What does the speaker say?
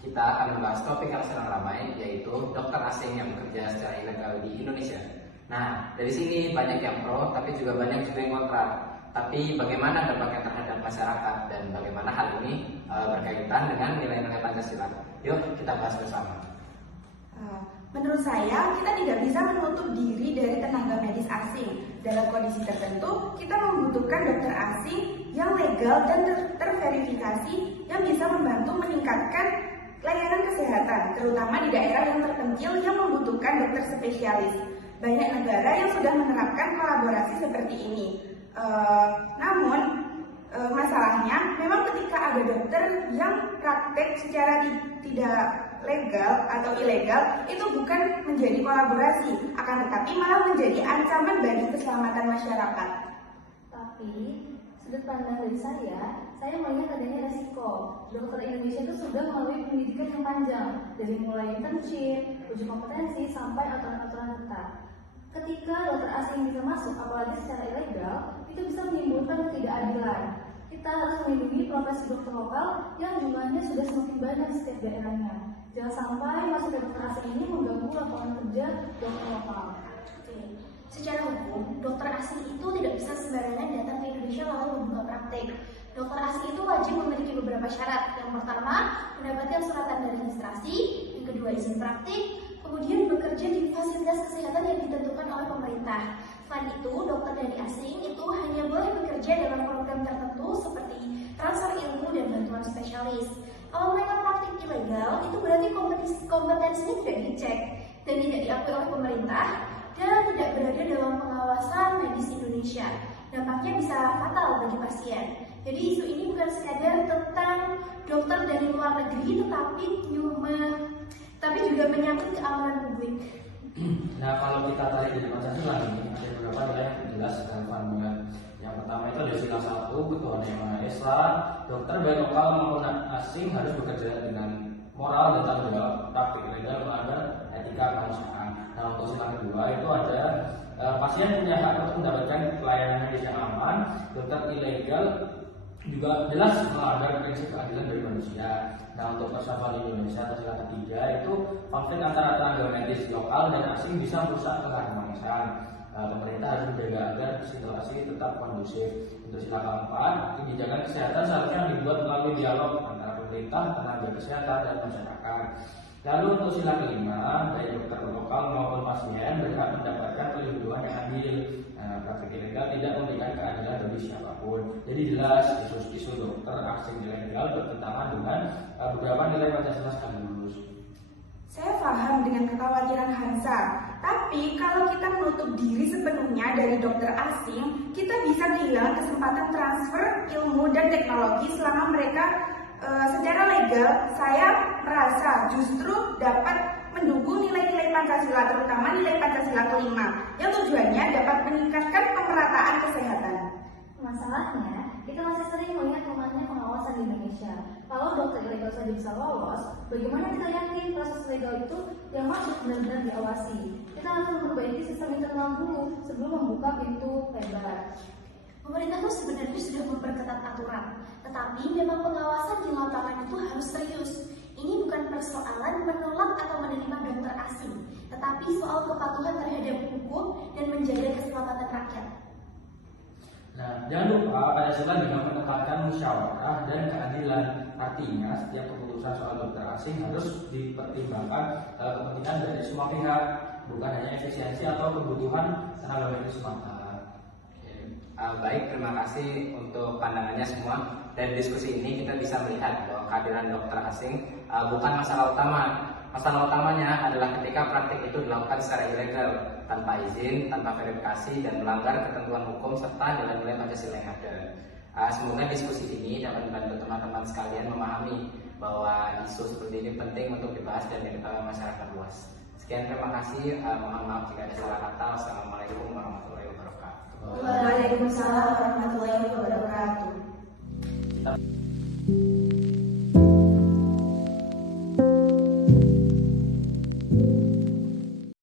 kita akan membahas topik yang sedang ramai, yaitu dokter asing yang bekerja secara ilegal di Indonesia. Nah, dari sini banyak yang pro, tapi juga banyak juga yang kontra. Tapi bagaimana dampaknya terhadap masyarakat dan bagaimana hal ini berkaitan dengan nilai-nilai Pancasila? Yuk kita bahas bersama. Menurut saya, kita tidak bisa menutup diri dari tenaga medis asing. Dalam kondisi tertentu, kita membutuhkan dokter asing yang legal dan terverifikasi yang bisa membantu meningkatkan layanan kesehatan, terutama di daerah yang terpencil yang membutuhkan dokter spesialis. Banyak negara yang sudah menerapkan kolaborasi seperti ini. Namun, masalahnya memang ketika ada dokter yang praktek secara tidak legal atau ilegal, itu bukan menjadi kolaborasi, akan tetapi malah menjadi ancaman bagi keselamatan masyarakat. Tapi sudut pandang dari saya melihat adanya resiko. Dokter Indonesia itu sudah melalui pendidikan yang panjang, dari mulai internship, uji kompetensi, sampai aturan-aturan ketat. Ketika dokter asing bisa masuk, apalagi secara ilegal, itu bisa menimbulkan ketidakadilan. Kita harus melindungi profesi dokter lokal yang jumlahnya sudah semakin banyak di setiap daerahnya. Jangan sampai masuk dokter asing ini mengganggu lapangan kerja dokter lokal. Secara hukum, dokter asing itu tidak bisa sembarangan datang ke Indonesia lalu membuka praktek. Dokter asing itu wajib memiliki beberapa syarat. Yang pertama, mendapatkan suratan dari registrasi. Yang kedua, izin praktik. Kemudian bekerja di fasilitas kesehatan yang ditentukan oleh pemerintah. Selain itu, dokter dari asing itu hanya boleh bekerja dalam program tertentu seperti transfer ilmu dan bantuan spesialis. Kalau mereka praktik ilegal, itu berarti kompetensinya tidak dicek dan tidak diakui oleh pemerintah dan tidak berada dalam pengawasan medis Indonesia. Dampaknya bisa fatal bagi pasien. Jadi isu ini bukan sekadar tentang dokter dari luar negeri, tapi juga menyangkut keamanan publik. Nah, kalau kita tarik dari Pancasila ini, ada beberapa nilai yang jelas dan banget. Yang pertama itu ada sila 1, ketuhanan yang Maha Esa. Dokter baik lokal maupun asing harus bekerja dengan moral dan tanggung jawab. Praktik legal melanggar etika kemanusiaan. Nah, untuk sila kedua itu ada pasien punya hak untuk mendapatkan pelayanan medis yang aman. Dokter ilegal juga jelas melanggar prinsip keadilan dari manusia. Nah, untuk persatuan Indonesia atau sila ketiga itu konflik antara tenaga medis lokal dan asing bisa merusak keharmonisan. Pemerintah harus menjaga agar situasi tetap kondusif. Untuk sila keempat, kebijakan kesehatan seharusnya dibuat melalui dialog antara pemerintah, tenaga kesehatan, dan masyarakat. Lalu untuk sila kelima, baik dokter lokal maupun pasien berhak mendapatkan perlindungan yang adil. Praktik ilegal tidak memberikan keadilan bagi siapapun. Jadi jelas isu dokter asing ilegal bertentangan dengan beberapa nilai Pancasila sekaligus. Saya paham dengan kekhawatiran Hansa, tapi kalau kita menutup diri sepenuhnya dari dokter asing, kita bisa kehilangan kesempatan transfer ilmu dan teknologi selama mereka secara legal. Saya merasa justru dapat mendukung nilai-nilai Pancasila, terutama nilai Pancasila kelima, yang tujuannya dapat meningkatkan pemerataan kesehatan. Masalahnya, kita masih sering melihat lemahnya pengawasan di Indonesia. Kalau dokter ilegal saja bisa lolos, bagaimana kita yakin proses legal itu yang masuk benar-benar diawasi? Kita harus memperbaiki sistem internal dulu sebelum membuka pintu lebar. Pemerintah itu sebenarnya sudah memperketat aturan, tetapi memang pengawasan di lapangan itu harus serius. Ini bukan persoalan menolak atau menerima dokter asing, tetapi soal kepatuhan terhadap hukum dan menjaga keselamatan rakyat. Nah, jangan lupa Pancasila juga menekankan musyawarah dan keadilan. Artinya, setiap keputusan soal dokter asing harus dipertimbangkan kepentingan dari semua pihak, bukan hanya efisiensi atau kebutuhan tenaga medis semata. Baik, terima kasih untuk pandangannya semua. Dari diskusi ini kita bisa melihat bahwa kehadiran dokter asing bukan masalah utama. Masalah utamanya adalah ketika praktik itu dilakukan secara ilegal, tanpa izin, tanpa verifikasi, dan melanggar ketentuan hukum serta nilai-nilai Pancasila yang ada. Semoga diskusi ini dapat membantu teman-teman sekalian memahami bahwa isu seperti ini penting untuk dibahas dan diketahui masyarakat luas. Sekian, terima kasih. Mohon maaf jika ada salah kata. Wassalamualaikum warahmatullahi wabarakatuh. Waalaikumsalam warahmatullahi wabarakatuh.